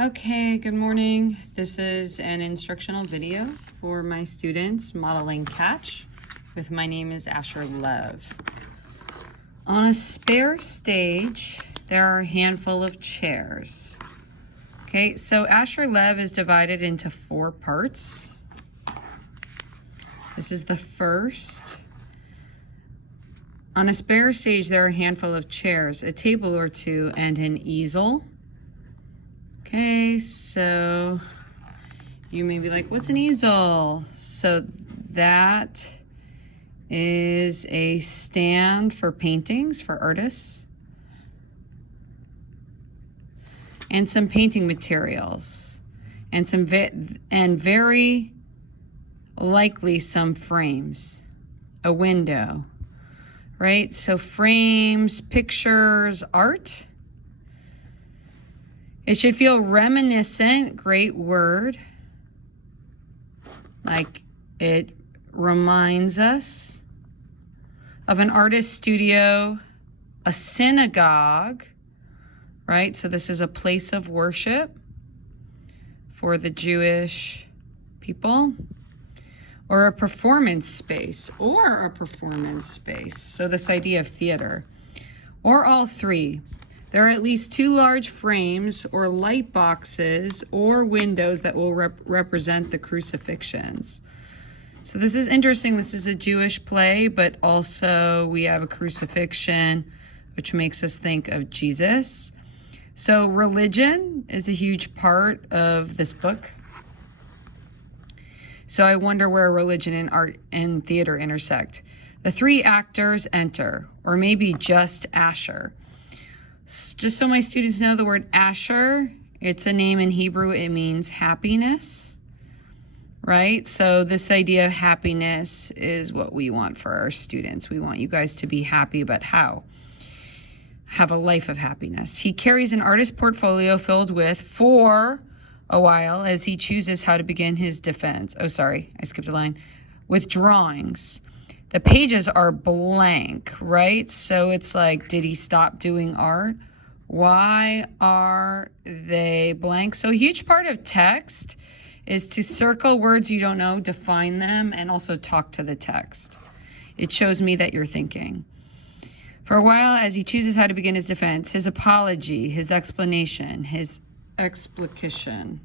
Okay, good morning. This is an instructional video for my students modeling catch with My Name is Asher Lev. On a spare stage, there are a handful of chairs. Okay, so Asher Lev is divided into 4 parts. This is the first. On a spare stage, there are a handful of chairs, a table or two, and an easel. Okay, so you may be like, what's an easel? So that is a stand for paintings for artists and some painting materials and very likely some frames, a window, right? So frames, pictures, art. It should feel reminiscent, great word, like it reminds us of an artist studio, a synagogue, right? So this is a place of worship for the Jewish people, or a performance space, So this idea of theater, or all 3. There are at least 2 large frames or light boxes or windows that will represent the crucifixions. So this is interesting. This is a Jewish play, but also we have a crucifixion, which makes us think of Jesus. So religion is a huge part of this book. So I wonder where religion and art and theater intersect. The 3 actors enter, or maybe just Asher. Just so my students know, the word Asher, it's a name in Hebrew. It means happiness, right? So this idea of happiness is what we want for our students. We want you guys to be happy, but how? Have a life of happiness. He carries an artist portfolio filled with, for a while, as he chooses how to begin his defense. Oh, sorry, I skipped a line. With drawings. The pages are blank, right? So it's like, did he stop doing art? Why are they blank? So a huge part of text is to circle words you don't know, define them, and also talk to the text. It shows me that you're thinking. For a while, as he chooses how to begin his defense, his apology, his explanation, his explication,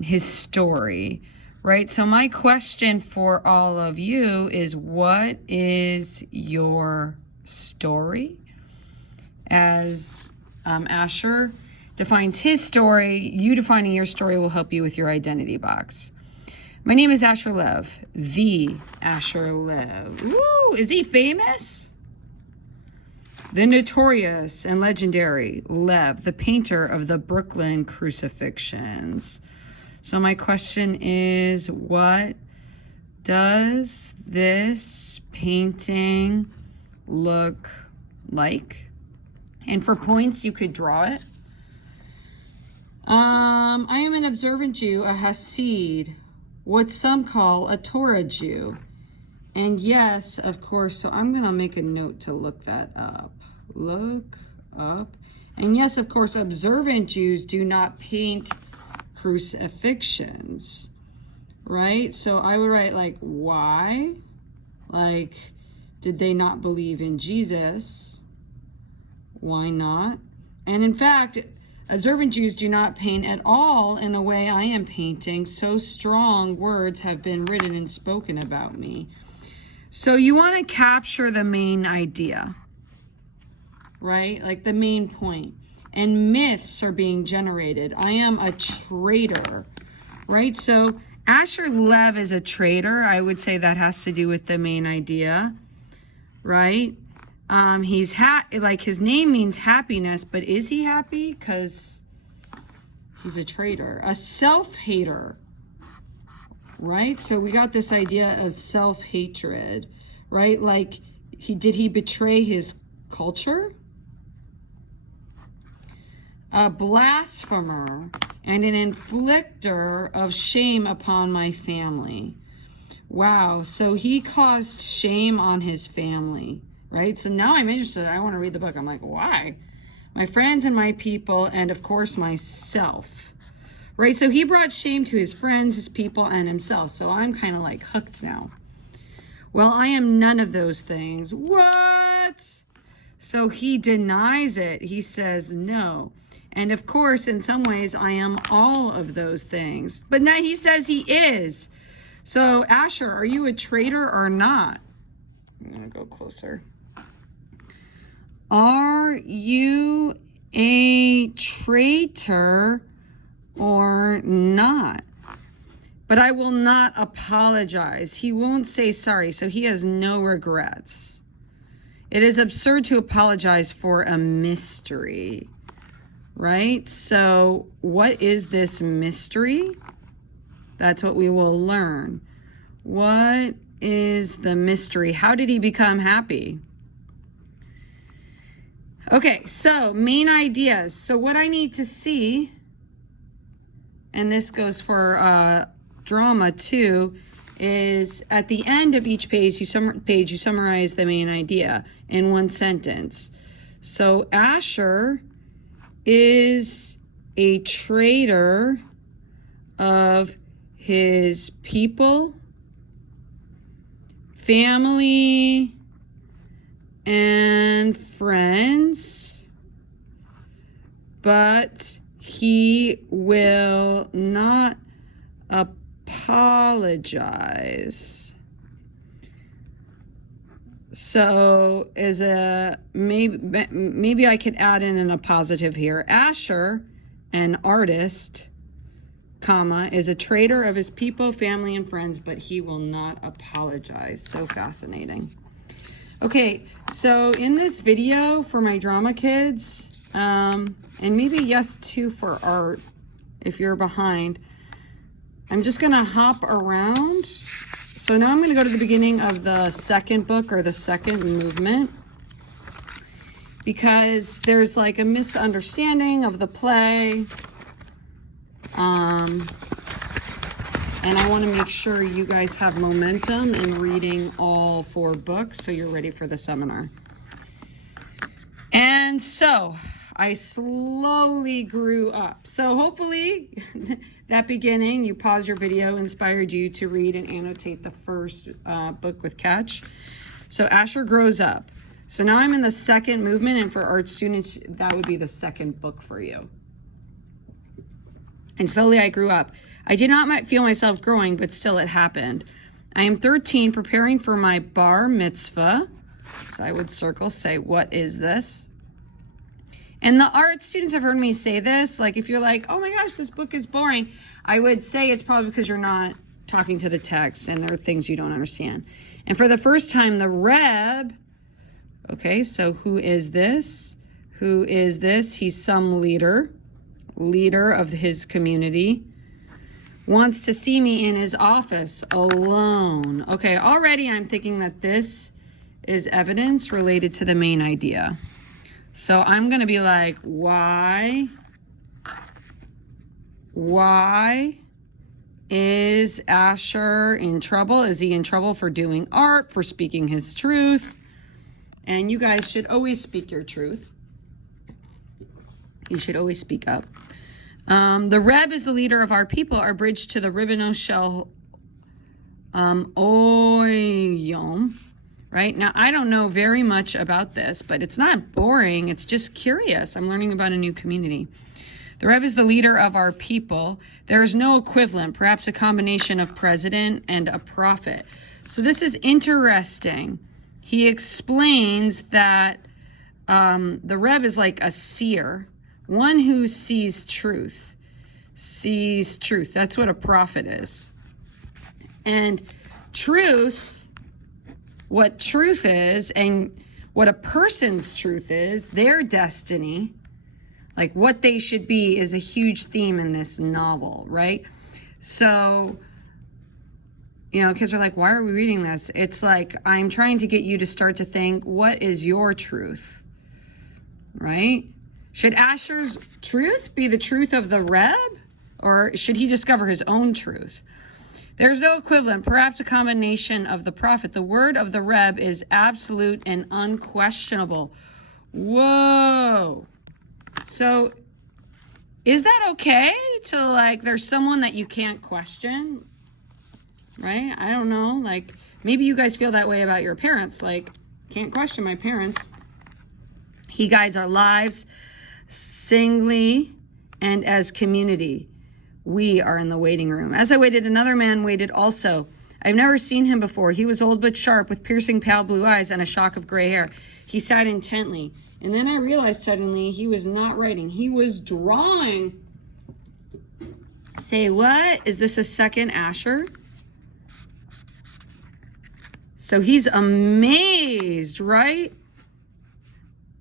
his story. Right, so my question for all of you is, what is your story? As Asher defines his story, you defining your story will help you with your identity box. My name is Asher Lev, the Asher Lev. Ooh, is he famous? The notorious and legendary Lev, the painter of the Brooklyn crucifixions. So my question is, what does this painting look like? And for points, you could draw it. I am an observant Jew, a Hasid, what some call a Torah Jew. And yes, of course, so I'm going to make a note to look that up. Look up. And yes, of course, observant Jews do not paint crucifixions, right? So I would write like, why? Like, did they not believe in Jesus? Why not? And in fact, observant Jews do not paint at all in a way I am painting. So strong words have been written and spoken about me. So you want to capture the main idea, right? Like the main point. And myths are being generated. I am a traitor, right? So Asher Lev is a traitor. I would say that has to do with the main idea, right? He's like his name means happiness, but is he happy? Because he's a traitor, a self-hater, right? So we got this idea of self-hatred, right? Like did he betray his culture? A blasphemer and an inflictor of shame upon my family. Wow, so he caused shame on his family, right? So now I'm interested. I want to read the book. I'm like, why? my friends and my people, and of course myself. Right? So he brought shame to his friends, his people, and himself. So I'm kind of like hooked now. Well, I am none of those things. What? So he denies it. He says no. And of course, in some ways, I am all of those things. But now he says he is. So Asher, are you a traitor or not? I'm going to go closer. Are you a traitor or not? But I will not apologize. He won't say sorry, so he has no regrets. It is absurd to apologize for a mystery, right? So what is this mystery? That's what we will learn. What is the mystery? How did he become happy? Okay, so main ideas. So what I need to see, and this goes for drama too, is at the end of each page you summarize the main idea in one sentence. So Asher is a traitor of his people, family, and friends, but he will not apologize. So is maybe I could add in a positive here. Asher, an artist, comma, is a traitor of his people, family, and friends, but he will not apologize. So fascinating. Okay, so in this video for my drama kids, and maybe yes too for art, if you're behind, I'm just gonna hop around. So now I'm gonna go to the beginning of the second book or the second movement, because there's like a misunderstanding of the play. And I want to make sure you guys have momentum in reading all 4 books so you're ready for the seminar. And so I slowly grew up. So hopefully that beginning, you pause your video, inspired you to read and annotate the first book with Catch. So Asher grows up. So now I'm in the second movement, and for art students, that would be the second book for you. And slowly I grew up. I did not feel myself growing, but still it happened. I am 13, preparing for my bar mitzvah. So I would circle, say, what is this? And the art students have heard me say this. Like, if you're like, oh my gosh, this book is boring, I would say it's probably because you're not talking to the text and there are things you don't understand. And for the first time, the Reb, okay, so who is this? Who is this? He's some leader of his community, wants to see me in his office alone. Okay, already I'm thinking that this is evidence related to the main idea. So I'm going to be like, why is Asher in trouble? Is he in trouble for doing art, for speaking his truth? And you guys should always speak your truth. You should always speak up. The Reb is the leader of our people, our bridge to the Ribbono Shel Oyom. Right? Now, I don't know very much about this, but it's not boring. It's just curious. I'm learning about a new community. The Reb is the leader of our people. There is no equivalent, perhaps a combination of president and a prophet. So this is interesting. He explains that the Reb is like a seer, one who sees truth. Sees truth. That's what a prophet is. And truth, what truth is, and what a person's truth is, their destiny, like what they should be, is a huge theme in this novel, right? So, you know, kids are like, why are we reading this? It's like, I'm trying to get you to start to think, what is your truth, right? Should Asher's truth be the truth of the Reb, or should he discover his own truth? There's no equivalent, perhaps a combination of the prophet. The word of the Reb is absolute and unquestionable. Whoa. So is that okay to like, there's someone that you can't question, right? I don't know. Like maybe you guys feel that way about your parents. Like, can't question my parents. He guides our lives singly and as community. We are in the waiting room. As I waited, another man waited also. I've never seen him before. He was old but sharp, with piercing pale blue eyes and a shock of gray hair. He sat intently. And then I realized suddenly he was not writing. He was drawing. Say what? Is this a second Asher? So he's amazed, right?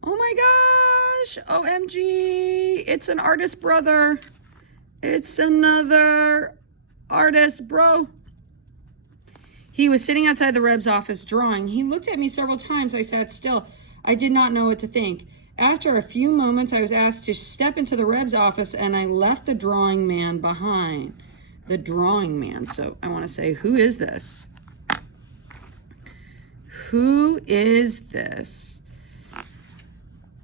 Oh my gosh. OMG. It's an artist brother. It's another artist bro. He was sitting outside the Reb's office drawing. He looked at me several times. I sat still. I did not know what to think. After a few moments, I was asked to step into the Reb's office, and I left the drawing man behind. The drawing man. So I want to say, who is this? Who is this?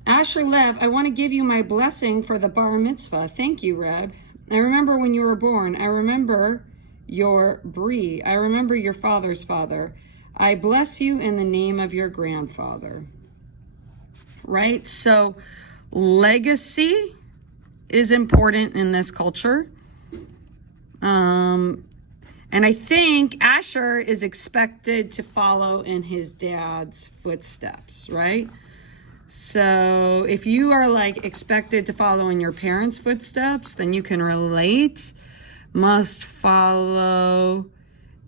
Asher Lev, I want to give you my blessing for the bar mitzvah. Thank you, Reb. I remember when you were born. I remember your Brie. I remember your father's father. I bless you in the name of your grandfather. Right? So legacy is important in this culture. And I think Asher is expected to follow in his dad's footsteps, right? So if you are like expected to follow in your parents' footsteps, then you can relate. Must follow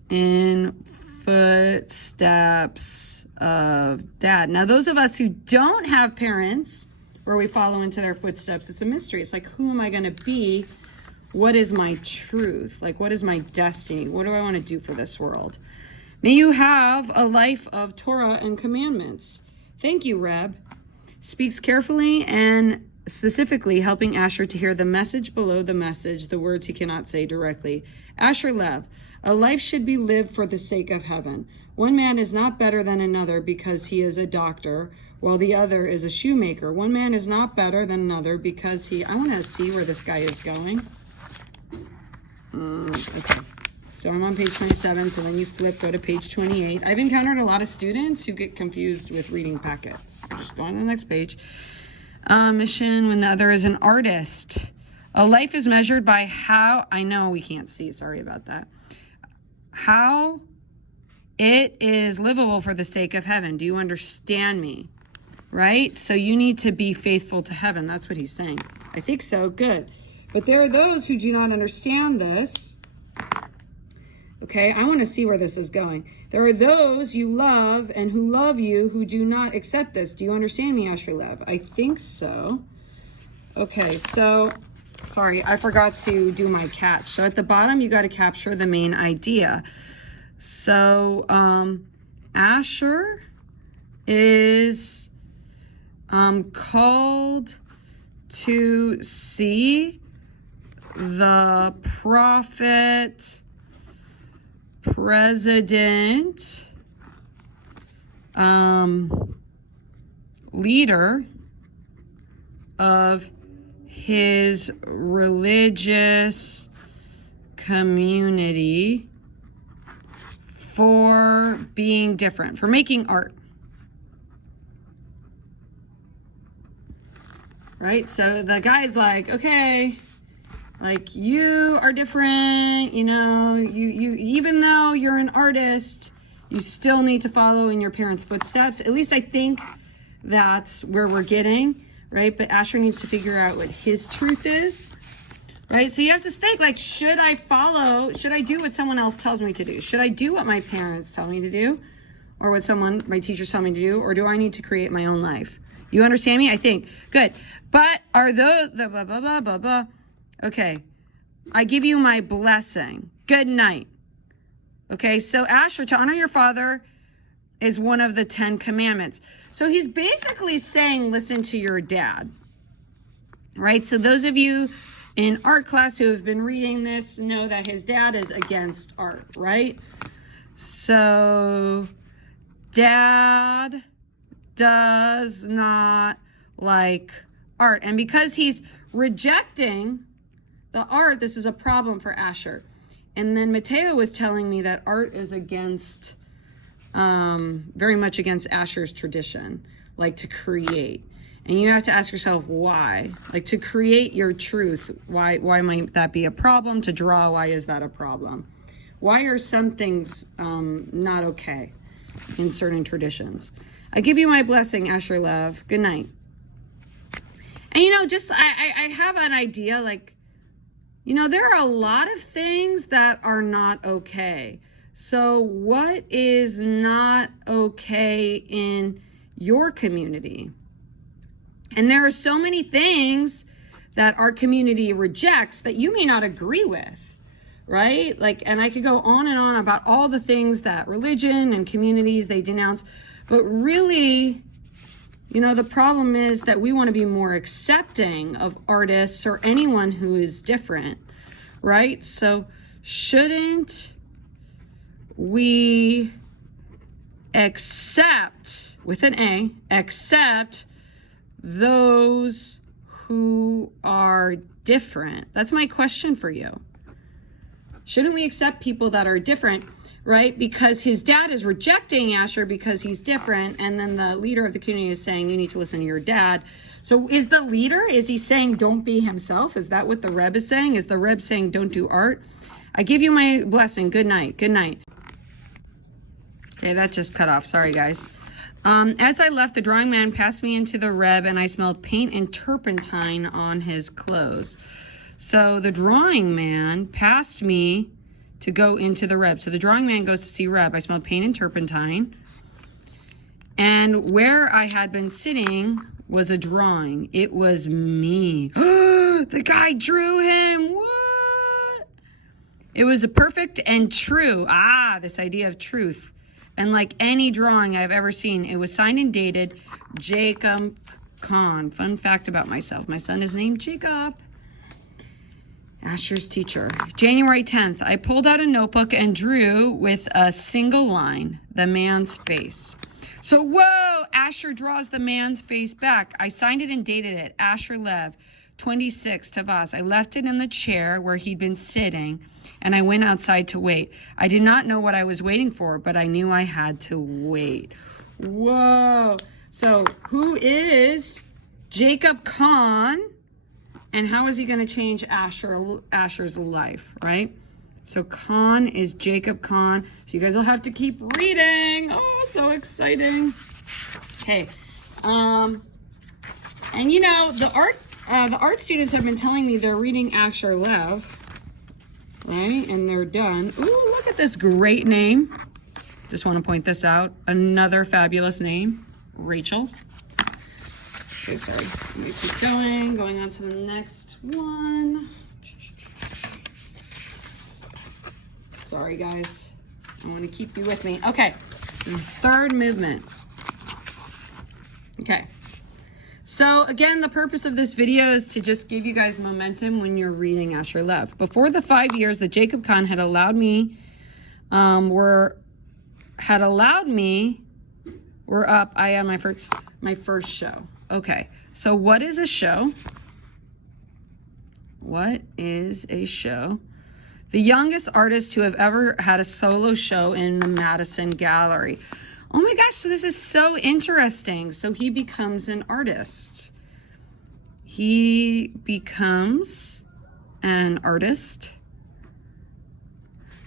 in footsteps of dad. Now, those of us who don't have parents where we follow into their footsteps, it's a mystery. It's like, who am I going to be? What is my truth? Like, what is my destiny? What do I want to do for this world? May you have a life of Torah and commandments. Thank you, Reb. Speaks carefully and specifically, helping Asher to hear the message below the message, the words he cannot say directly. Asher Lev, a life should be lived for the sake of heaven. One man is not better than another because he is a doctor, while the other is a shoemaker. One man is not better than another because he... I want to see where this guy is going. Okay. So I'm on page 27, so then you flip, go to page 28. I've encountered a lot of students who get confused with reading packets. Just go on to the next page. Mission when the other is an artist. A life is measured by how... I know we can't see. Sorry about that. How it is livable for the sake of heaven. Do you understand me? Right? So you need to be faithful to heaven. That's what he's saying. I think so. Good. But there are those who do not understand this. Okay, I want to see where this is going. There are those you love and who love you who do not accept this. Do you understand me, Asher Lev? I think so. Okay, so, sorry, I forgot to do my catch. So at the bottom, you got to capture the main idea. So, Asher is called to see the prophet president, leader of his religious community for being different, for making art. Right? So the guy's like, okay, like you are different, you know, you even though you're an artist, you still need to follow in your parents' footsteps. At least I think that's where we're getting, right? But Asher needs to figure out what his truth is, right? So you have to think, like, should I do what someone else tells me to do? Should I do what my parents tell me to do? Or what my teachers tell me to do? Or do I need to create my own life? You understand me? I think. Good. But are those, the blah, blah, blah, blah, blah. Okay. I give you my blessing. Good night. Okay. So Asher, to honor your father is one of the 10 commandments. So he's basically saying, listen to your dad. Right? So those of you in art class who have been reading this know that his dad is against art, right? So dad does not like art. And because he's rejecting the art, this is a problem for Asher. And then Mateo was telling me that art is against, very much against Asher's tradition, like to create. And you have to ask yourself why. Like to create your truth, why might that be a problem? To draw, why is that a problem? Why are some things not okay in certain traditions? I give you my blessing, Asher Love. Good night. And I have an idea, like, there are a lot of things that are not okay. So what is not okay in your community? And there are so many things that our community rejects that you may not agree with, right? Like, and I could go on and on about all the things that religion and communities they denounce, but really, the problem is that we want to be more accepting of artists or anyone who is different, right? So shouldn't we accept, with an A, accept those who are different? That's my question for you. Shouldn't we accept people that are different, right? Because his dad is rejecting Asher because he's different, and then the leader of the community is saying, you need to listen to your dad. So is the leader, is he saying don't be himself? Is that what the Reb is saying? Is the Reb saying don't do art? I give you my blessing. Good night. Good night. Okay, that just cut off. Sorry, guys. As I left, the drawing man passed me into the Reb, and I smelled paint and turpentine on his clothes. So the drawing man passed me to go into the Reb. So the drawing man goes to see Reb. I smelled paint and turpentine. And where I had been sitting was a drawing. It was me. The guy drew him. What? It was a perfect and true. This idea of truth. And like any drawing I've ever seen, it was signed and dated Jacob Kahn. Fun fact about myself. My son is named Jacob. Asher's teacher. January 10th, I pulled out a notebook and drew with a single line, the man's face. So, whoa, Asher draws the man's face back. I signed it and dated it. Asher Lev, 26, Tavas. I left it in the chair where he'd been sitting, and I went outside to wait. I did not know what I was waiting for, but I knew I had to wait. Whoa. So, who is Jacob Kahn? And how is he going to change Asher's life, right? So Kahn is Jacob Kahn. So you guys will have to keep reading. Oh, so exciting. Okay. And the art students have been telling me they're reading Asher Lev, right? And they're done. Ooh, look at this great name. Just want to point this out. Another fabulous name, Rachel. Okay, sorry. Let me keep going on to the next one. Sorry, guys. I want to keep you with me. Okay, third movement. Okay. So again, the purpose of this video is to just give you guys momentum when you're reading Asher Lev. Before the 5 years that Jacob Kahn had allowed me, we're up. I had my first show. Okay, so what is a show? What is a show? The youngest artist to have ever had a solo show in the Madison Gallery. Oh my gosh, so this is so interesting. So he becomes an artist. He becomes an artist.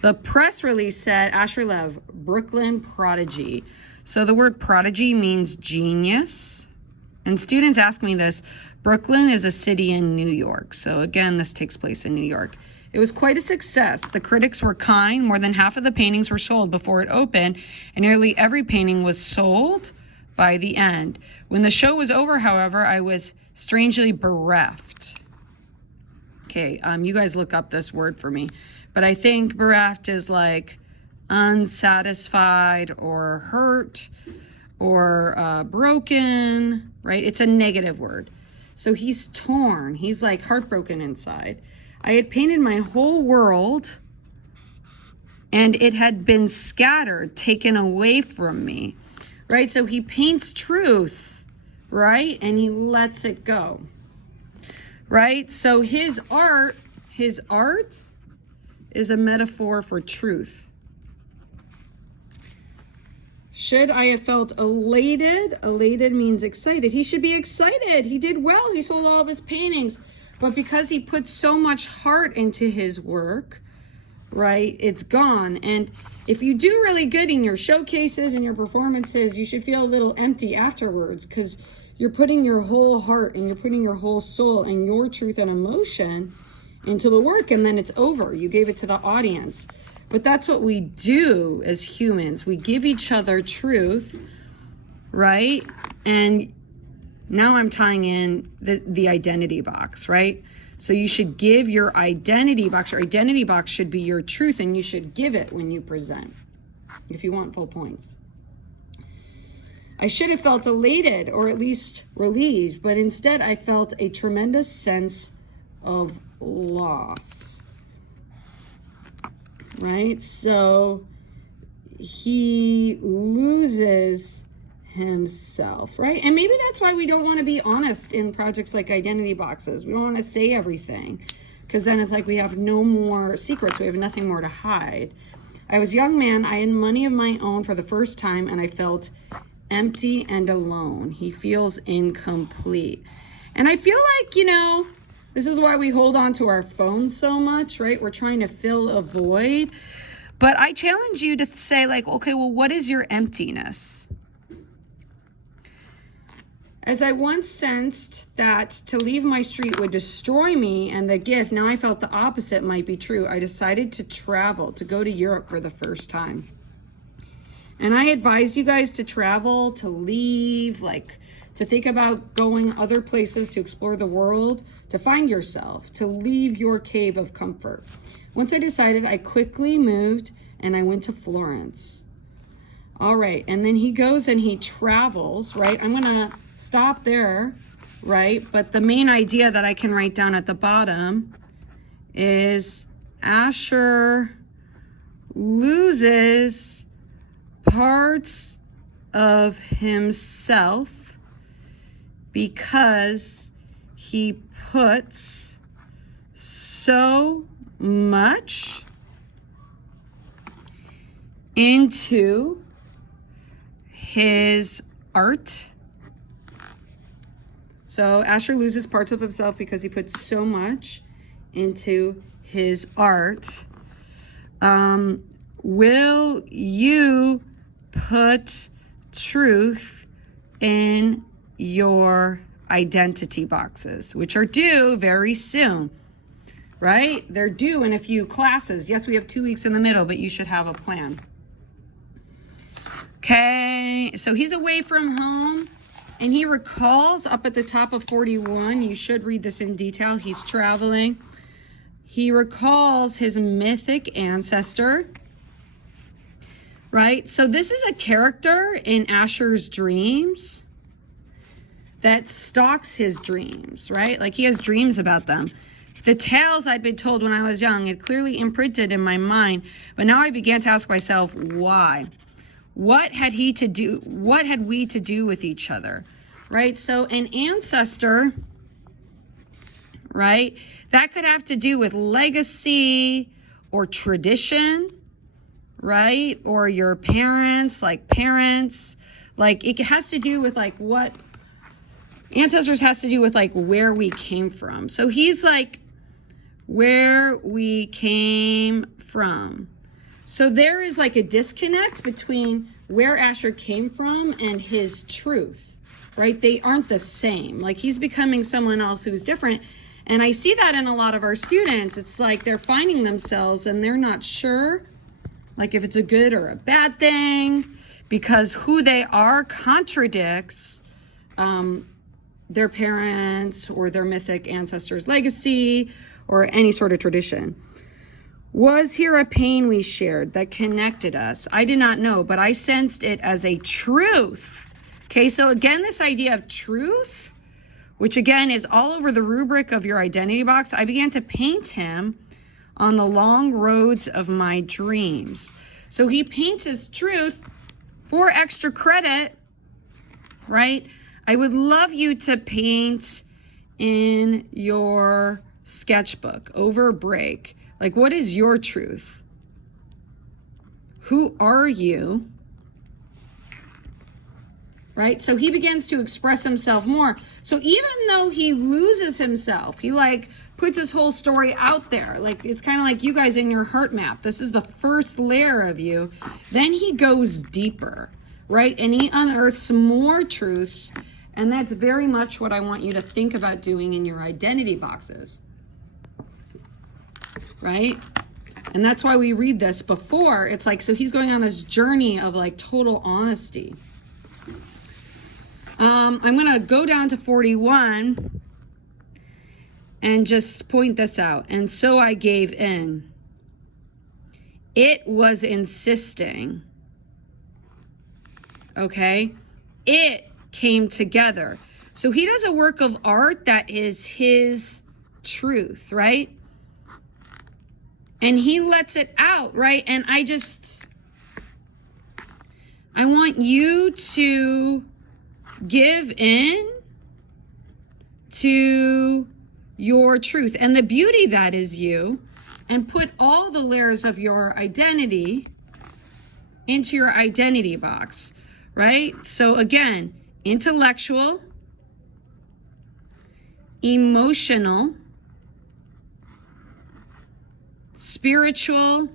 The press release said, Asher Lev, Brooklyn prodigy. So the word prodigy means genius. And students ask me this. Brooklyn is a city in New York. So again, this takes place in New York. It was quite a success. The critics were kind. More than half of the paintings were sold before it opened, and nearly every painting was sold by the end. When the show was over, however, I was strangely bereft. Okay, you guys look up this word for me. But I think bereft is like unsatisfied or hurt or broken, right? It's a negative word. So he's torn. He's like heartbroken inside. I had painted my whole world and it had been scattered, taken away from me, right? So he paints truth, right? And he lets it go. right? So his art is a metaphor for truth. Should I have felt elated? Elated means excited. He should be excited. He did well. He sold all of his paintings. But because he put so much heart into his work, right, it's gone. And if you do really good in your showcases and your performances, you should feel a little empty afterwards, because you're putting your whole heart and you're putting your whole soul and your truth and emotion into the work, and then it's over. You gave it to the audience. But that's what we do as humans. We give each other truth, right? And now I'm tying in the identity box, right? So you should give your identity box. Your identity box should be your truth, and you should give it when you present, if you want full points. I should have felt elated, or at least relieved, but instead I felt a tremendous sense of loss. Right? So he loses himself, right? And maybe that's why we don't want to be honest in projects like identity boxes. We don't want to say everything, because then it's like we have no more secrets. We have nothing more to hide. I was a young man. I had money of my own for the first time, and I felt empty and alone. He feels incomplete. And I feel like, this is why we hold on to our phones so much, right? We're trying to fill a void. But I challenge you to say, like, okay, well, what is your emptiness? As I once sensed that to leave my street would destroy me and the gift, now I felt the opposite might be true. I decided to travel, to go to Europe for the first time. And I advise you guys to travel, to leave, to think about going other places, to explore the world, to find yourself, to leave your cave of comfort. Once I decided, I quickly moved and I went to Florence. All right, and then he goes and he travels, right? I'm gonna stop there, right? But the main idea that I can write down at the bottom is Asher loses parts of himself because he puts so much into his art. So Asher loses parts of himself because he puts so much into his art. Will you put truth in your identity boxes, which are due very soon, right? They're due in a few classes. Yes, we have 2 weeks in the middle, but you should have a plan. Okay, so he's away from home, and he recalls up at the top of 41. You should read this in detail. He's traveling. He recalls his mythic ancestor, right? So this is a character in Asher's dreams that stalks his dreams, right? Like he has dreams about them. The tales I'd been told when I was young had clearly imprinted in my mind, but now I began to ask myself, why? What had we to do with each other, right? So an ancestor, right? That could have to do with legacy or tradition, right? Or your parents, like it has to do with what ancestors has to do with where we came from. So he's where we came from. So there is a disconnect between where Asher came from and his truth, right? They aren't the same. He's becoming someone else who's different. And I see that in a lot of our students. It's they're finding themselves and they're not sure, if it's a good or a bad thing, because who they are contradicts their parents or their mythic ancestors' legacy or any sort of tradition. Was here a pain we shared that connected us? I did not know, but I sensed it as a truth. Okay, so again, this idea of truth, which again is all over the rubric of your identity box, I began to paint him on the long roads of my dreams. So he paints his truth for extra credit, right? I would love you to paint in your sketchbook over break. Like, what is your truth? Who are you? Right? So he begins to express himself more. So even though he loses himself, he like puts his whole story out there. Like, it's kind of like you guys in your heart map. This is the first layer of you. Then he goes deeper, right? And he unearths more truths. And that's very much what I want you to think about doing in your identity boxes, right? And that's why we read this before. It's like, so he's going on this journey of like total honesty. I'm going to go down to 41 and just point this out. And so I gave in. It was insisting. Okay? It came together. So he does a work of art that is his truth, right? And he lets it out, right? And I want you to give in to your truth and the beauty that is you, and put all the layers of your identity into your identity box, right? So again, intellectual, emotional, spiritual,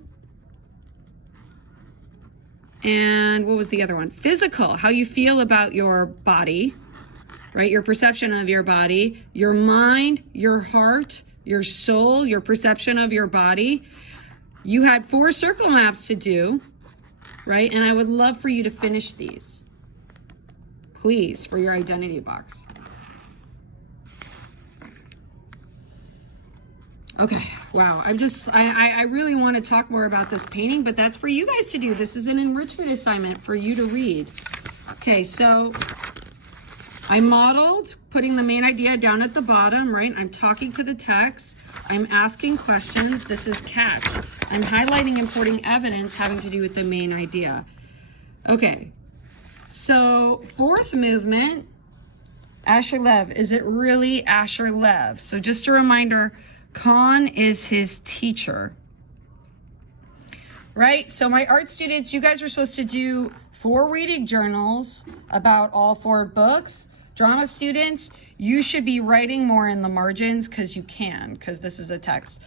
and what was the other one? Physical, how you feel about your body, right? Your perception of your body, your mind, your heart, your soul, your perception of your body. You had 4 circle maps to do, right? And I would love for you to finish these, please, for your identity box. Okay, wow. I really want to talk more about this painting, but that's for you guys to do. This is an enrichment assignment for you to read. Okay, so I modeled putting the main idea down at the bottom, right? I'm talking to the text. I'm asking questions. This is catch. I'm highlighting important evidence having to do with the main idea. Okay, so 4th movement, Asher Lev. Is it really Asher Lev? So just a reminder, Khan is his teacher, right? So my art students, you guys were supposed to do 4 reading journals about all 4 books. Drama students, you should be writing more in the margins because you can, because this is a text.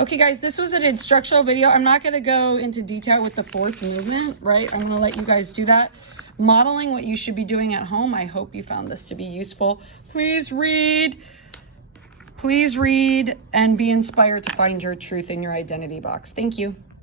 Okay, guys, this was an instructional video. I'm not going to go into detail with the 4th movement, right? I'm going to let you guys do that. Modeling what you should be doing at home. I hope you found this to be useful. Please read and be inspired to find your truth in your identity box. Thank you.